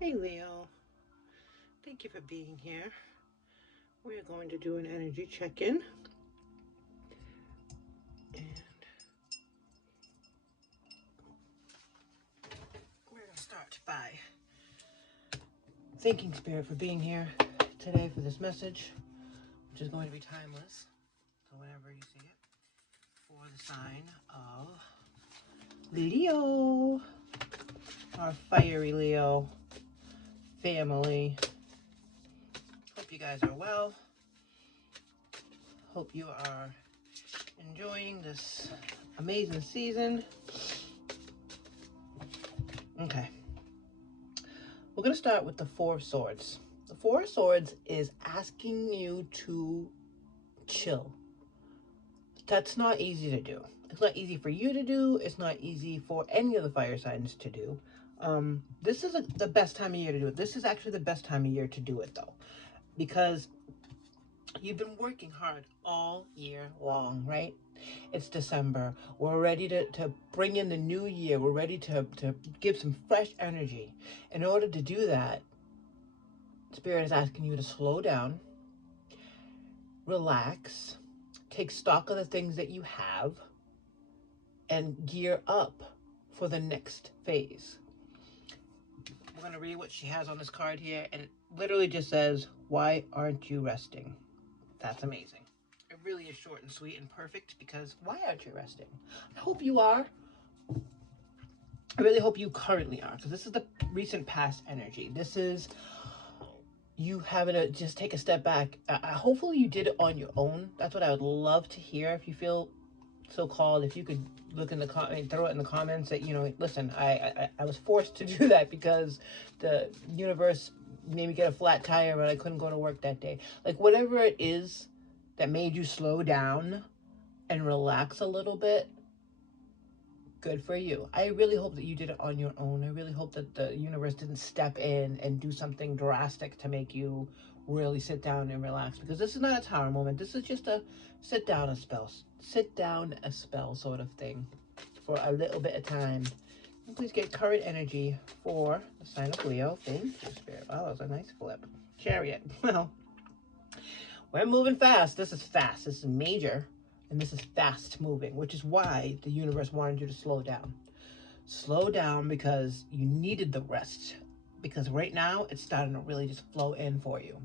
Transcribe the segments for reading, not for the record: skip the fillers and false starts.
Hey Leo, thank you for being here. We're going to do an energy check-in, and we're going to start by thanking Spirit for being here today for this message, which is going to be timeless. So whenever you see it, for the sign of Leo, our fiery Leo family. Hope you guys are well. Hope you are enjoying this amazing season. Okay. We're going to start with the Four of Swords. The Four of Swords is asking you to chill. That's not easy to do. It's not easy for you to do. It's not easy for any of the fire signs to do. This is the best time of year to do it. This is actually the best time of year to do it, though, because you've been working hard all year long, right? It's December. We're ready to bring in the new year. We're ready to give some fresh energy. In order to do that, Spirit is asking you to slow down, relax, take stock of the things that you have, and gear up for the next phase. We're going to read what she has on this card here, and it literally just says, "Why aren't you resting?" That's amazing. It really is short and sweet and perfect, because why aren't you resting? I hope you are. I really hope you currently are, because this is the recent past energy. This is you having to just take a step back. Hopefully you did it on your own. That's what I would love to hear. If you feel so called, if you could look in the throw it in the comments that, listen, I was forced to do that because the universe made me get a flat tire and I couldn't go to work that day. Like, whatever it is that made you slow down and relax a little bit, good for you. I really hope that you did it on your own. I really hope that the universe didn't step in and do something drastic to make you really sit down and relax, because this is not a tower moment. This is just a sit down a spell sort of thing for a little bit of time. And please get current energy for the sign of Leo. Thank you, Spirit. Wow, that was a nice flip. Chariot. Well, we're moving fast. This is fast. This is major. And this is fast moving, which is why the universe wanted you to slow down. Slow down because you needed the rest. Because right now, it's starting to really just flow in for you.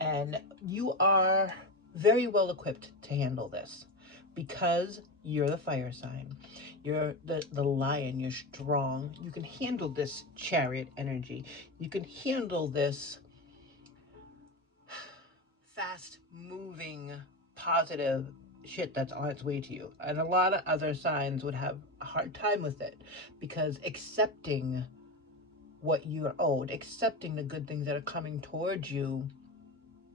And you are very well equipped to handle this, because you're the fire sign. You're the lion. You're strong. You can handle this chariot energy. You can handle this fast moving, positive shit that's on its way to you. And a lot of other signs would have a hard time with it, because accepting what you're owed, accepting the good things that are coming towards you,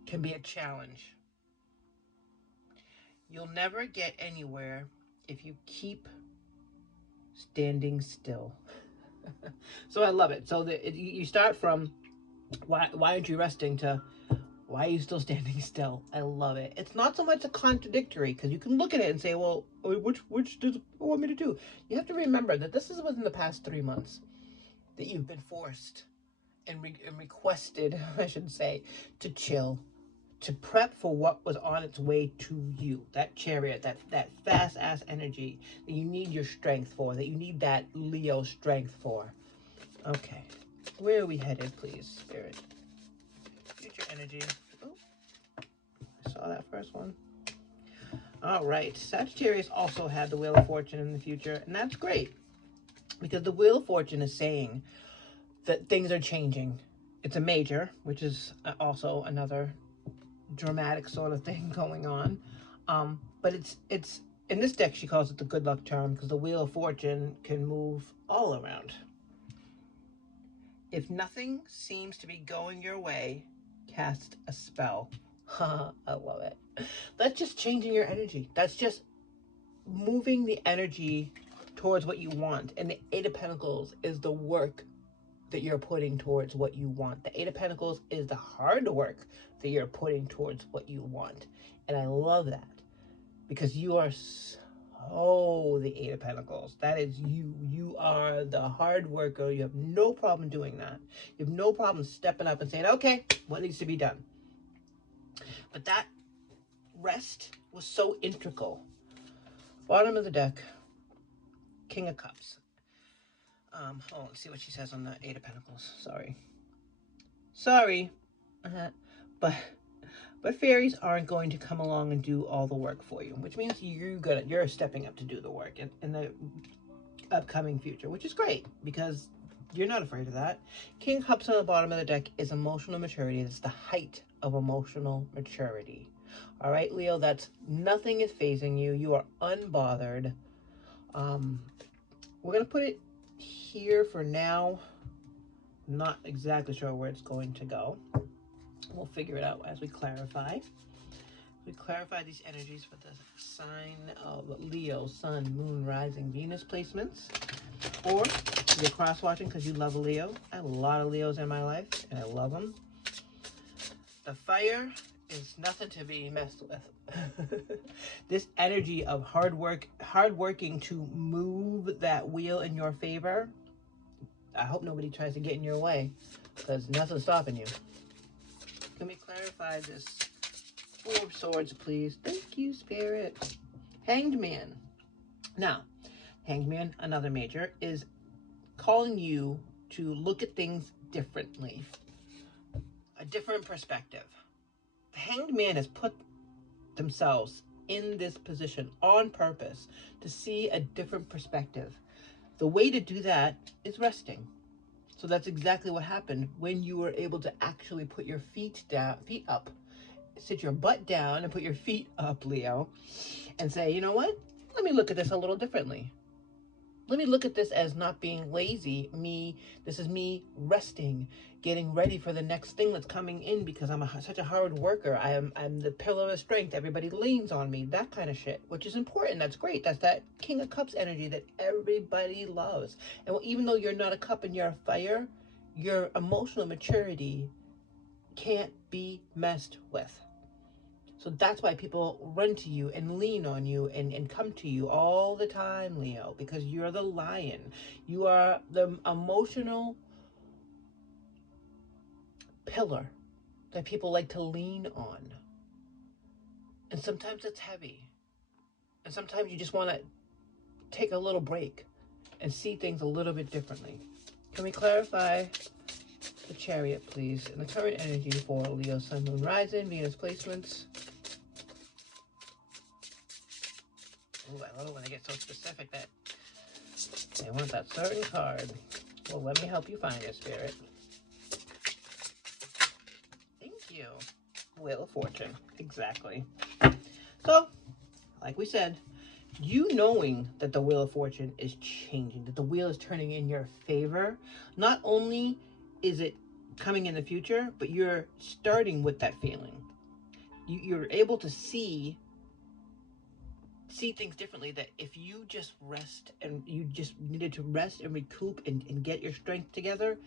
can be a challenge. You'll never get anywhere if you keep standing still. So I love it. So you start from why aren't you resting to why are you still standing still? I love it. It's not so much a contradictory, because you can look at it and say, well, which does it want me to do? You have to remember that this is within the past 3 months that you've been forced and requested, I should say, to chill, to prep for what was on its way to you. That chariot, that fast ass energy that you need your strength for, that you need that Leo strength for. Okay. Where are we headed, please, Spirit? Future energy. Oh, I saw that first one. All right. Sagittarius also had the Wheel of Fortune in the future, and that's great, because the Wheel of Fortune is saying that things are changing. It's a major, which is also another dramatic sort of thing going on. But it's in this deck she calls it the good luck charm, because the Wheel of Fortune can move all around. If nothing seems to be going your way, cast a spell. I love it. That's just changing your energy. That's just moving the energy towards what you want. And the Eight of Pentacles is the work that you're putting towards what you want. The Eight of Pentacles is the hard work that you're putting towards what you want. And I love that, because you are so Oh, the Eight of Pentacles. That is you. You are the hard worker. You have no problem doing that. You have no problem stepping up and saying, okay, what needs to be done? But that rest was so integral. Bottom of the deck, King of Cups. Oh, let's see what she says on the Eight of Pentacles. Sorry. But fairies aren't going to come along and do all the work for you, which means you're stepping up to do the work in the upcoming future, which is great because you're not afraid of that. King of Cups on the bottom of the deck is emotional maturity. It's the height of emotional maturity. All right, Leo, that's nothing is phasing you. You are unbothered. We're going to put it here for now. I'm not exactly sure where it's going to go. We'll figure it out as we clarify. We clarify these energies for the sign of Leo, Sun, Moon, Rising, Venus placements. Or you're cross-watching because you love a Leo. I have a lot of Leos in my life, and I love them. The fire is nothing to be messed with. This energy of hard working to move that wheel in your favor. I hope nobody tries to get in your way because nothing's stopping you. Can we clarify this? Four of Swords, please. Thank you, Spirit. Hanged Man. Now, Hanged Man, another major, is calling you to look at things differently. A different perspective. The Hanged Man has put themselves in this position on purpose to see a different perspective. The way to do that is resting. So that's exactly what happened when you were able to actually put your feet up, sit your butt down and put your feet up, Leo, and say, you know what? Let me look at this a little differently. Let me look at this as not being lazy. This is me resting, getting ready for the next thing that's coming in because I'm such a hard worker. I'm the pillar of strength. Everybody leans on me. That kind of shit, which is important. That's great. That's that King of Cups energy that everybody loves. And even though you're not a cup and you're a fire, your emotional maturity can't be messed with. So that's why people run to you and lean on you and come to you all the time, Leo, because you're the lion. You are the emotional pillar that people like to lean on. And sometimes it's heavy. And sometimes you just want to take a little break and see things a little bit differently. Can we clarify the Chariot, please, and the current energy for Leo, Sun, Moon, Rising, Venus placements? Ooh, I love it when they get so specific that they want that certain card. Well, let me help you find it, Spirit. Thank you. Wheel of Fortune. Exactly. So, like we said, you knowing that the Wheel of Fortune is changing, that the wheel is turning in your favor, not only is it coming in the future, but you're starting with that feeling. You're able to see things differently, that if you just rest and you just needed to rest and recoup and get your strength together,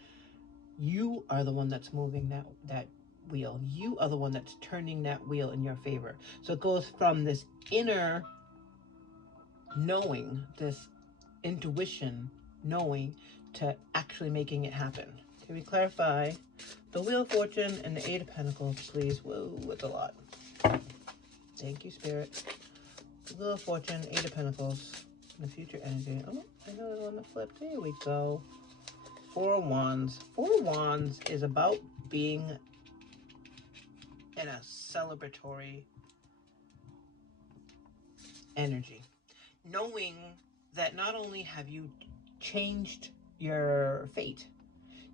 you are the one that's moving that wheel. You are the one that's turning that wheel in your favor. So it goes from this inner knowing, this intuition knowing, to actually making it happen. Can we clarify the Wheel of Fortune and the Eight of Pentacles, please? Whoa, it's a lot. Thank you, Spirit. The Wheel of Fortune, Eight of Pentacles, and the future energy. Oh, I know there's one that flipped. There we go. Four of Wands. Four of Wands is about being in a celebratory energy. Knowing that not only have you changed your fate,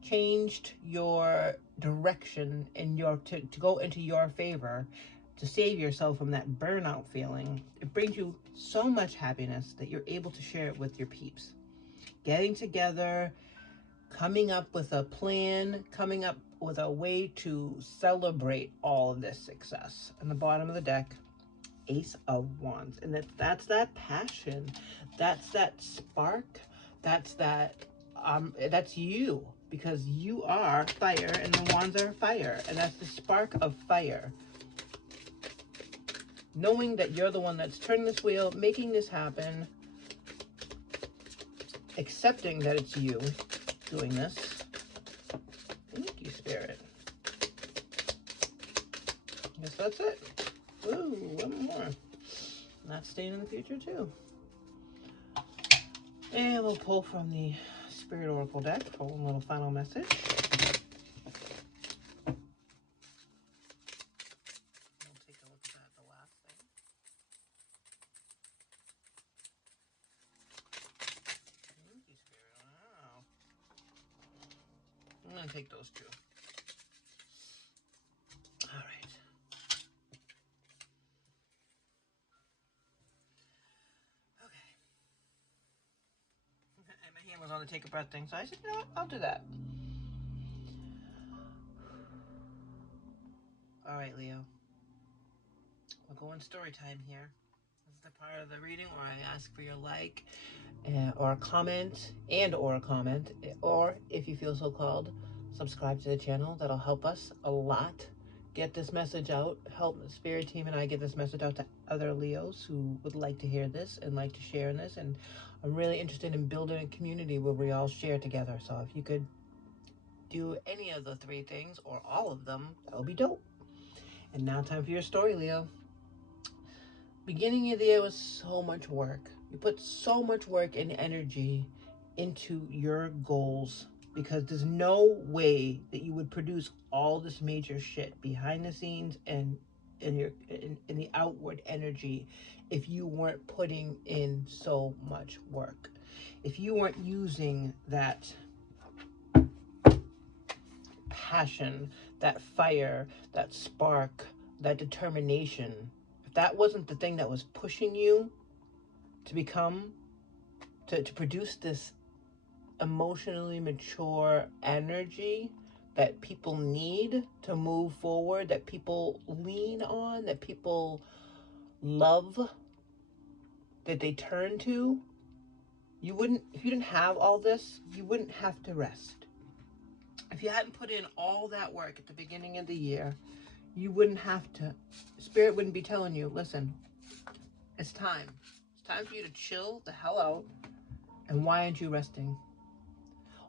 changed your direction in to go into your favor, to save yourself from that burnout feeling, it brings you so much happiness that you're able to share it with your peeps. Getting together, coming up with a plan, coming up with a way to celebrate all of this success. On the bottom of the deck, Ace of Wands. And that's that passion. That's that spark. That's you. Because you are fire and the wands are fire. And that's the spark of fire. knowing that you're the one that's turning this wheel, making this happen, accepting that it's you doing this. Thank you, Spirit. Guess that's it. Ooh, one more. That's staying in the future too. And we'll pull from the Spirit Oracle deck for one little final message. We'll take a look at that, the last thing. Thank you, Spirit. Wow. I'm going to take those two. All right. Okay. And my hand was on the take a breath thing, so I said, you know what? I'll do that. All right, Leo. We're going story time here. This is the part of the reading where I ask for your like or a comment or if you feel so called, subscribe to the channel. That'll help us a lot. Get this message out. Help the Spirit team and I get this message out to other Leos who would like to hear this and like to share in this. And I'm really interested in building a community where we all share together. So if you could do any of the three things or all of them, that would be dope. And now time for your story, Leo. Beginning of the year was so much work. You put so much work and energy into your goals because there's no way that you would produce all this major shit behind the scenes and in the outward energy if you weren't putting in so much work. If you weren't using that passion, that fire, that spark, that determination, if that wasn't the thing that was pushing you to become, to produce this emotionally mature energy that people need to move forward, that people lean on, that people love, that they turn to, you wouldn't, if you didn't have all this, you wouldn't have to rest. If you hadn't put in all that work at the beginning of the year, you wouldn't have to, Spirit wouldn't be telling you, listen, it's time. It's time for you to chill the hell out. And why aren't you resting?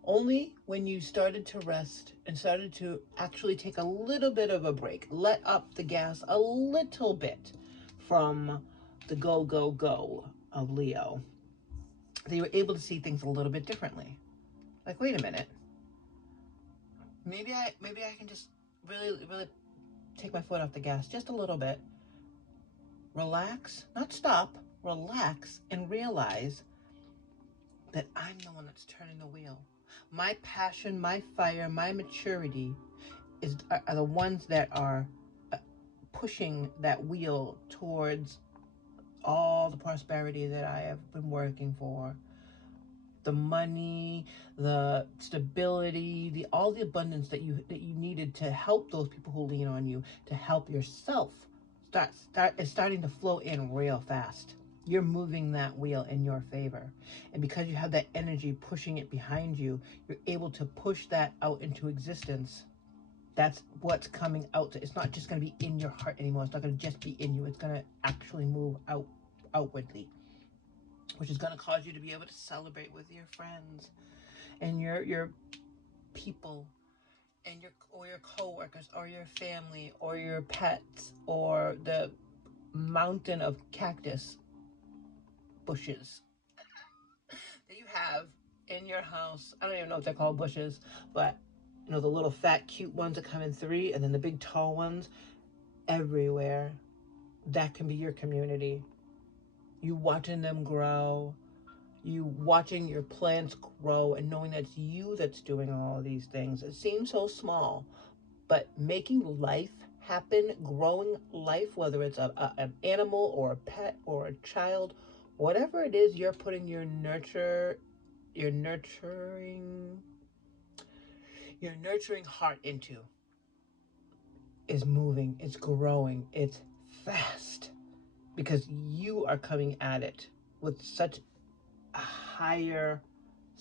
Only when you started to rest and started to actually take a little bit of a break, let up the gas a little bit from the go, go, go of Leo, that you were able to see things a little bit differently. Like, wait a minute. Maybe I can just really take my foot off the gas just a little bit. Relax, not stop, relax and realize that I'm the one that's turning the wheel. My passion, my fire, my maturity are the ones that are pushing that wheel towards all the prosperity that I have been working for. The money, the stability, all the abundance that you needed to help those people who lean on you, to help yourself is starting to flow in real fast. You're moving that wheel in your favor. And because you have that energy pushing it behind you, you're able to push that out into existence. That's what's coming out. It's not just going to be in your heart anymore. It's not going to just be in you. It's going to actually move outwardly, which is going to cause you to be able to celebrate with your friends and your people and your coworkers or your family or your pets or the mountain of cactus bushes that you have in your house. I don't even know if they're called bushes, but you know, the little fat cute ones that come in 3 and then the big tall ones everywhere. That can be your community. You watching them grow, you watching your plants grow and knowing that it's you that's doing all of these things. It seems so small, but making life happen, growing life, whether it's an animal or a pet or a child, whatever it is you're putting your nurturing heart into is moving, it's growing, it's fast, because you are coming at it with such a higher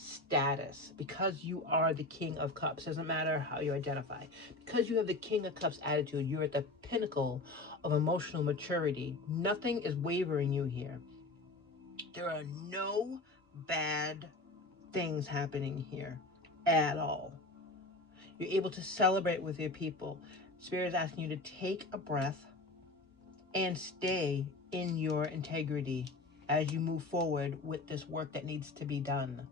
status, because you are the King of Cups. Doesn't matter how you identify. Because you have the King of Cups attitude, you're at the pinnacle of emotional maturity. Nothing is wavering you here. There are no bad things happening here at all. You're able to celebrate with your people. Spirit is asking you to take a breath and stay in your integrity as you move forward with this work that needs to be done.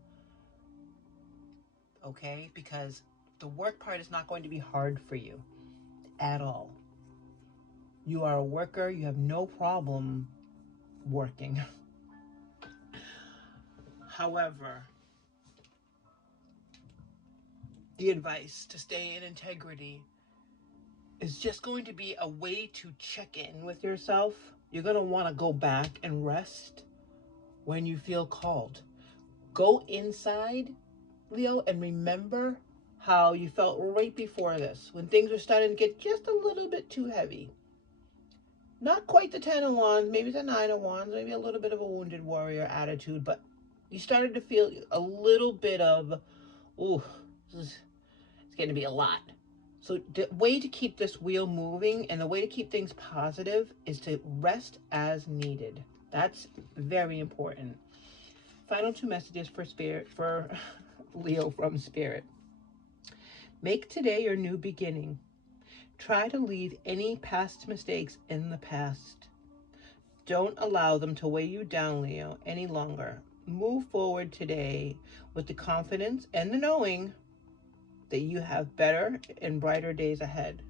Okay? Because the work part is not going to be hard for you at all. You are a worker. You have no problem working. However, the advice to stay in integrity is just going to be a way to check in with yourself. You're going to want to go back and rest when you feel called. Go inside, Leo, and remember how you felt right before this, when things were starting to get just a little bit too heavy. Not quite the 10 of Wands, maybe the 9 of Wands, maybe a little bit of a wounded warrior attitude, but you started to feel a little bit of, ooh, it's going to be a lot. So the way to keep this wheel moving and the way to keep things positive is to rest as needed. That's very important. Final 2 messages for Spirit, for Leo from Spirit. Make today your new beginning. Try to leave any past mistakes in the past. Don't allow them to weigh you down, Leo, any longer. Move forward today with the confidence and the knowing that you have better and brighter days ahead.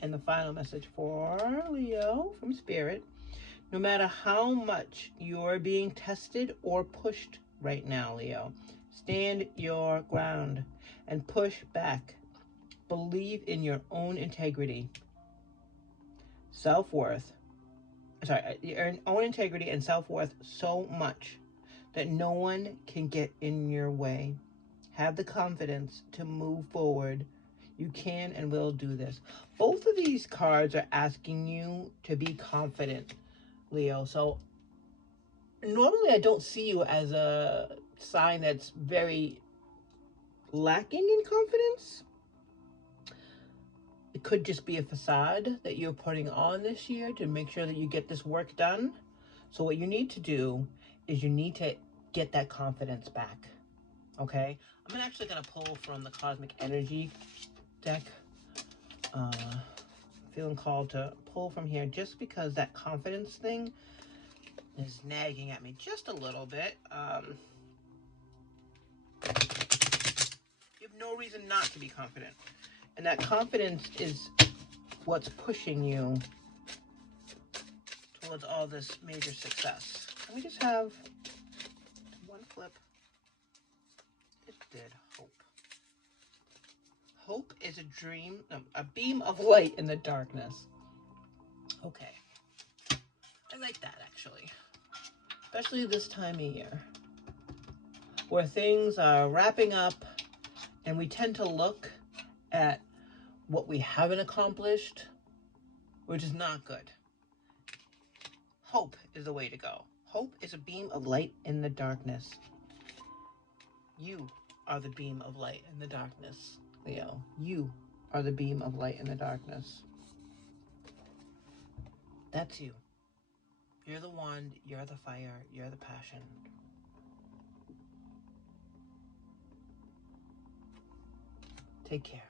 And the final message for Leo from Spirit. No matter how much you're being tested or pushed right now, Leo, stand your ground and push back. Believe in your own integrity, self-worth. Your own integrity and self-worth so much that no one can get in your way. Have the confidence to move forward. You can and will do this. Both of these cards are asking you to be confident, Leo. So normally I don't see you as a sign that's very lacking in confidence. It could just be a facade that you're putting on this year to make sure that you get this work done. So what you need to do is you need to get that confidence back. Okay? I'm actually going to pull from the Cosmic Energy deck. Feeling called to pull from here just because that confidence thing is nagging at me just a little bit. You have no reason not to be confident. And that confidence is what's pushing you towards all this major success. Can we just have one flip? It did. Hope. Hope is a dream, a beam of light in the darkness. Okay. I like that, actually. Especially this time of year, where things are wrapping up and we tend to look at what we haven't accomplished, which is not good. Hope is the way to go. Hope is a beam of light in the darkness. You are the beam of light in the darkness, Leo. You are the beam of light in the darkness. That's you. You're the wand, you're the fire, you're the passion. Take care.